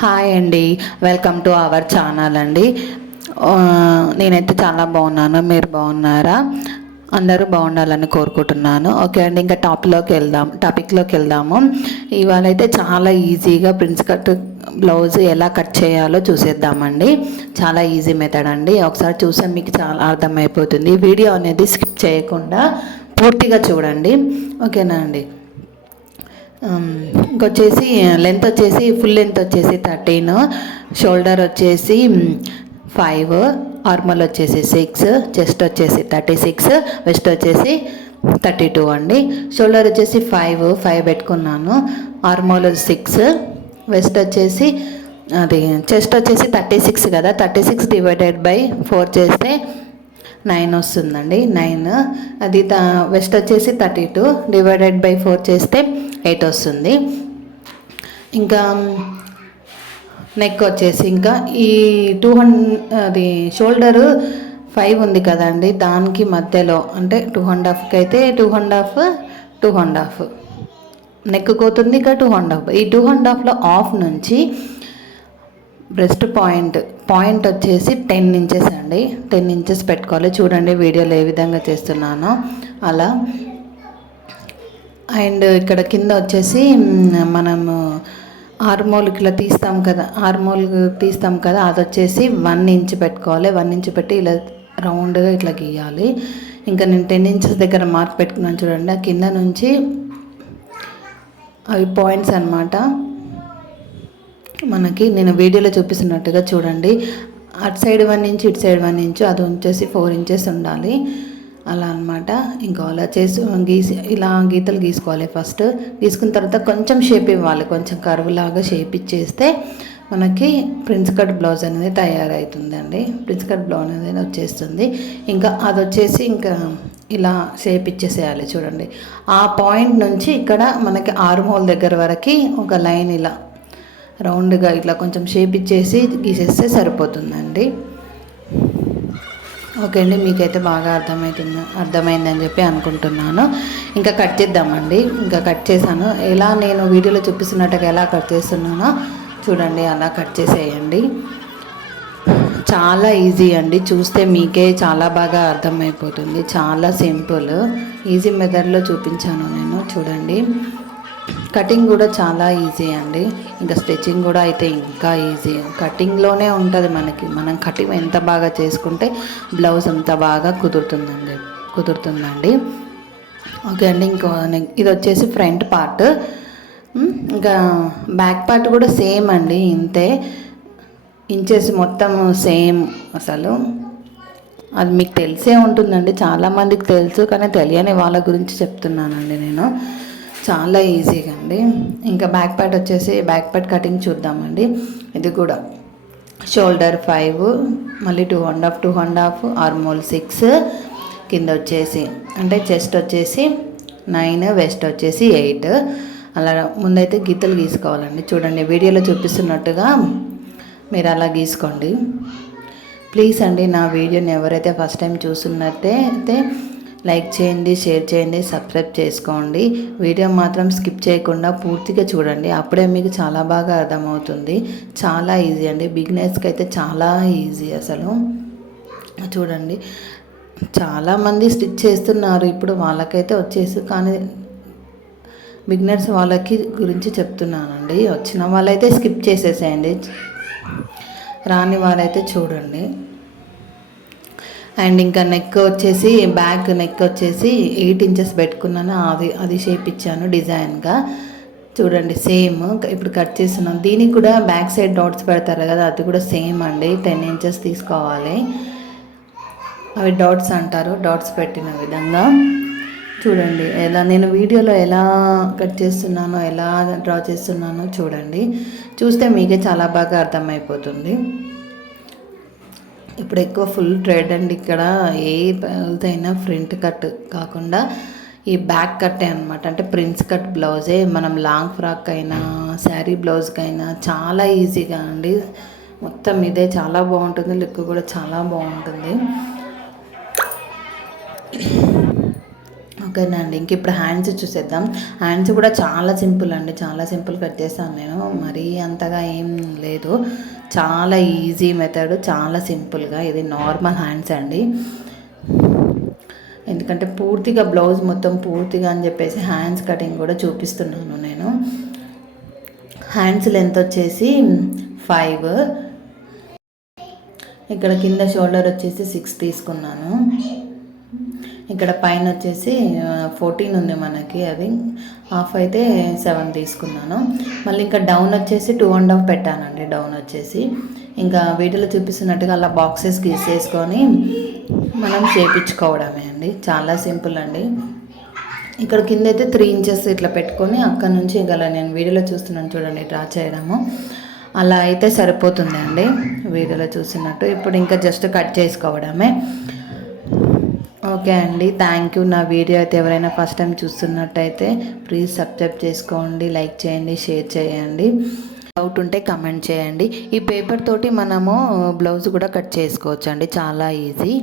Hi అండి, welcome to our channel అండి. నేనైతే చాలా బాగున్నాను. మీరు బాగున్నారా? అందరూ బాగుండాలని కోరుకుంటున్నాను. ఓకే అండి, ఇంకా టాపిక్లోకి వెళ్దాము. ఇవాళ అయితే చాలా ఈజీగా ప్రిన్స్ కట్ బ్లౌజ్ ఎలా కట్ చేయాలో చూసేద్దామండి. చాలా ఈజీ మెథడ్ అండి. ఒకసారి చూస్తే మీకు చాలా అర్థమైపోతుంది. వీడియో అనేది స్కిప్ చేయకుండా పూర్తిగా చూడండి. ఓకేనా అండి? ఇంకొచ్చేసి లెంత్ వచ్చేసి ఫుల్ లెంత్ వచ్చేసి 13, షోల్డర్ వచ్చేసి 5, ఆర్మల్ వచ్చేసి 6, చెస్ట్ వచ్చేసి 36, వెస్ట్ వచ్చేసి 32 అండి. షోల్డర్ వచ్చేసి 5 పెట్టుకున్నాను, ఆర్మల్ 6, వెస్ట్ వచ్చేసి అది చెస్ట్ వచ్చేసి 36 కదా, 36 డివైడెడ్ బై 4 చేస్తే 9 వస్తుందండి. 9 అది వెస్ట్ వచ్చేసి 32 డివైడెడ్ బై 4 చేస్తే 8 వస్తుంది. ఇంకా నెక్ వచ్చేసి ఇంకా ఈ 200 అది షోల్డరు 5 ఉంది కదండి, దానికి మధ్యలో అంటే 2.5కి అయితే 2.5 నెక్ కోతుంది. ఇంకా 2.5 ఈ 2.5లో ఆఫ్ నుంచి బ్రెస్ట్ పాయింట్ వచ్చేసి 10 ఇంచెస్ అండి. 10 ఇంచెస్ పెట్టుకోవాలి. చూడండి వీడియోలో ఏ విధంగా చేస్తున్నానో అలా. అండ్ ఇక్కడ కింద వచ్చేసి మనము ఆర్మోల్కి ఇలా తీస్తాం కదా, అది వచ్చేసి 1 ఇంచ్ పెట్టుకోవాలి. 1 ఇంచ్ పెట్టి ఇలా రౌండ్గా ఇట్లా గీయాలి. ఇంకా నేను 10 ఇంచెస్ దగ్గర మార్క్ పెట్టుకున్నాను చూడండి. ఆ కింద నుంచి అవి పాయింట్స్ అన్నమాట. మనకి నేను వీడియోలో చూపిస్తున్నట్టుగా చూడండి. అటు సైడ్ 1 ఇంచ్, ఇటు సైడ్ 1 ఇంచ్, అది వచ్చేసి 4 ఇంచెస్ ఉండాలి. అలా అనమాట. ఇంకా అలా చేసి ఇలా గీతలు గీసుకోవాలి. ఫస్ట్ గీసుకున్న తర్వాత కొంచెం షేప్ ఇవ్వాలి. కొంచెం కర్వ్ లాగా షేప్ ఇచ్చేస్తే మనకి ప్రిన్స్ కట్ బ్లౌజ్ అనేది తయారవుతుందండి. ప్రిన్స్ కట్ బ్లౌజ్ అనేది వచ్చేస్తుంది. ఇంకా అది వచ్చేసి ఇంకా ఇలా షేప్ ఇచ్చేసేయాలి. చూడండి, ఆ పాయింట్ నుంచి ఇక్కడ మనకి ఆర్మ్ దగ్గర వరకు ఒక లైన్ ఇలా రౌండ్గా ఇట్లా కొంచెం షేప్ ఇచ్చేసి గీసేస్తే సరిపోతుందండి. ఓకే అండి, మీకైతే బాగా అర్థమైందని చెప్పి అనుకుంటున్నాను. ఇంకా కట్ చేద్దామండి. ఇంకా కట్ చేశాను. ఎలా నేను వీడియోలో చూపిస్తున్నట్టుగా ఎలా కట్ చేస్తున్నానో చూడండి, అలా కట్ చేసేయండి. చాలా ఈజీ అండి. చూస్తే మీకే చాలా బాగా అర్థమైపోతుంది. చాలా సింపుల్, ఈజీ మెథడ్లో చూపించాను నేను. చూడండి, కటింగ్ కూడా చాలా ఈజీ అండి. ఇంకా స్టిచ్చింగ్ కూడా అయితే ఇంకా ఈజీ. కటింగ్లోనే ఉంటుంది మనం కటింగ్ ఎంత బాగా చేసుకుంటే బ్లౌజ్ అంత బాగా కుదురుతుందండి. ఓకే అండి, ఇంకో ఇది వచ్చేసి ఫ్రంట్ పార్ట్. ఇంకా బ్యాక్ పార్ట్ కూడా సేమ్ అండి, ఇంతే ఇంచెస్ మొత్తం సేమ్. అసలు అది మీకు తెలిసే ఉంటుందండి, చాలామందికి తెలుసు, కానీ తెలియని వాళ్ళ గురించి చెప్తున్నానండి నేను. చాలా ఈజీగా అండి. ఇంకా బ్యాక్ పార్ట్ కటింగ్ చూద్దామండి. ఇది కూడా షోల్డర్ 5, మళ్ళీ 2.5 ఆర్మోల్ 6, కింద వచ్చేసి అంటే చెస్ట్ వచ్చేసి 9, వెస్ట్ వచ్చేసి 8. అలా ముందైతే గీతలు గీసుకోవాలండి. చూడండి వీడియోలో చూపిస్తున్నట్టుగా మీరు అలా గీసుకోండి. ప్లీజ్ అండి, నా వీడియోని ఎవరైతే ఫస్ట్ టైం చూస్తున్నట్టయితే లైక్ చేయండి, షేర్ చేయండి, సబ్స్క్రైబ్ చేసుకోండి. వీడియో మాత్రం స్కిప్ చేయకుండా పూర్తిగా చూడండి, అప్పుడే మీకు చాలా బాగా అర్థమవుతుంది. చాలా ఈజీ అండి, బిగినర్స్కి అయితే చాలా ఈజీ అసలు. చూడండి, చాలామంది స్టిచ్ చేస్తున్నారు ఇప్పుడు, వాళ్ళకైతే వచ్చేసి, కానీ బిగినర్స్ వాళ్ళకి గురించి చెప్తున్నానండి. వచ్చిన వాళ్ళైతే స్కిప్ చేసేసేయండి, రాని వాళ్ళైతే చూడండి. అండ్ ఇంకా నెక్ వచ్చేసి బ్యాక్ నెక్ వచ్చేసి 8 ఇంచెస్ పెట్టుకున్నాను. అది షేప్ ఇచ్చాను డిజైన్గా. చూడండి సేమ్ ఇప్పుడు కట్ చేస్తున్నాను. దీనికి కూడా బ్యాక్ సైడ్ డాట్స్ పెడతారు కదా, అది కూడా సేమ్ అండి. 10 ఇంచెస్ తీసుకోవాలి. అవి డాట్స్ అంటారు. డాట్స్ పెట్టిన విధంగా చూడండి, ఎలా నేను వీడియోలో ఎలా కట్ చేస్తున్నానో, ఎలా డ్రా చేస్తున్నానో చూడండి. చూస్తే మీకే చాలా బాగా అర్థమైపోతుంది. ఇప్పుడు ఎక్కువ ఫుల్ ట్రెండ్ అండి. ఇక్కడ ఏ బ్లౌజైనా ఫ్రంట్ కట్ కాకుండా ఈ బ్యాక్ కట్టే అనమాట. అంటే ప్రిన్స్ కట్ బ్లౌజే మనం లాంగ్ ఫ్రాక్ అయినా శారీ బ్లౌజ్కైనా చాలా ఈజీగా అండి. మొత్తం ఇదే చాలా బాగుంటుంది. లుక్ కూడా చాలా బాగుంటుంది. ఓకేనండి. ఇంక ఇప్పుడు హ్యాండ్స్ చూసేద్దాం. హ్యాండ్స్ కూడా చాలా సింపుల్ అండి, చాలా సింపుల్ కట్ చేస్తాను నేను. మరీ అంతగా ఏం లేదు, చాలా ఈజీ మెథడ్, చాలా సింపుల్గా. ఇది నార్మల్ హ్యాండ్స్ అండి, ఎందుకంటే పూర్తిగా బ్లౌజ్ మొత్తం పూర్తిగా అని చెప్పేసి హ్యాండ్స్ కటింగ్ కూడా చూపిస్తున్నాను నేను. హ్యాండ్స్ లెంత్ వచ్చేసి 5, ఇక్కడ కింద షోల్డర్ వచ్చేసి 6 తీసుకున్నాను. ఇక్కడ పైన వచ్చేసి 14 ఉంది మనకి, అది హాఫ్ అయితే 7 తీసుకున్నాను. మళ్ళీ ఇంకా డౌన్ వచ్చేసి 2.5 పెట్టానండి. డౌన్ వచ్చేసి ఇంకా వీటిలో చూపిస్తున్నట్టుగా అలా బాక్సెస్ గీసేసుకొని మనం చేపించుకోవడమే అండి, చాలా సింపుల్ అండి. ఇక్కడ కింద అయితే 3 ఇంచెస్ ఇట్లా పెట్టుకొని అక్కడ నుంచి ఇంకా నేను వీడియోలో చూస్తున్నాను చూడండి, డ్రా చేయడము అలా అయితే సరిపోతుంది అండి వీడియోలో చూసినట్టు. ఇప్పుడు ఇంకా జస్ట్ కట్ చేసుకోవడమే. ఓకే అండి, థ్యాంక్ యూ. నా వీడియో అయితే ఎవరైనా ఫస్ట్ టైం చూస్తున్నట్టయితే ప్లీజ్ సబ్స్క్రైబ్ చేసుకోండి, లైక్ చేయండి, షేర్ చేయండి. డౌట్ ఉంటే కమెంట్ చేయండి. ఈ పేపర్ తోటి మనము బ్లౌజ్ కూడా కట్ చేసుకోవచ్చు అండి, చాలా ఈజీ.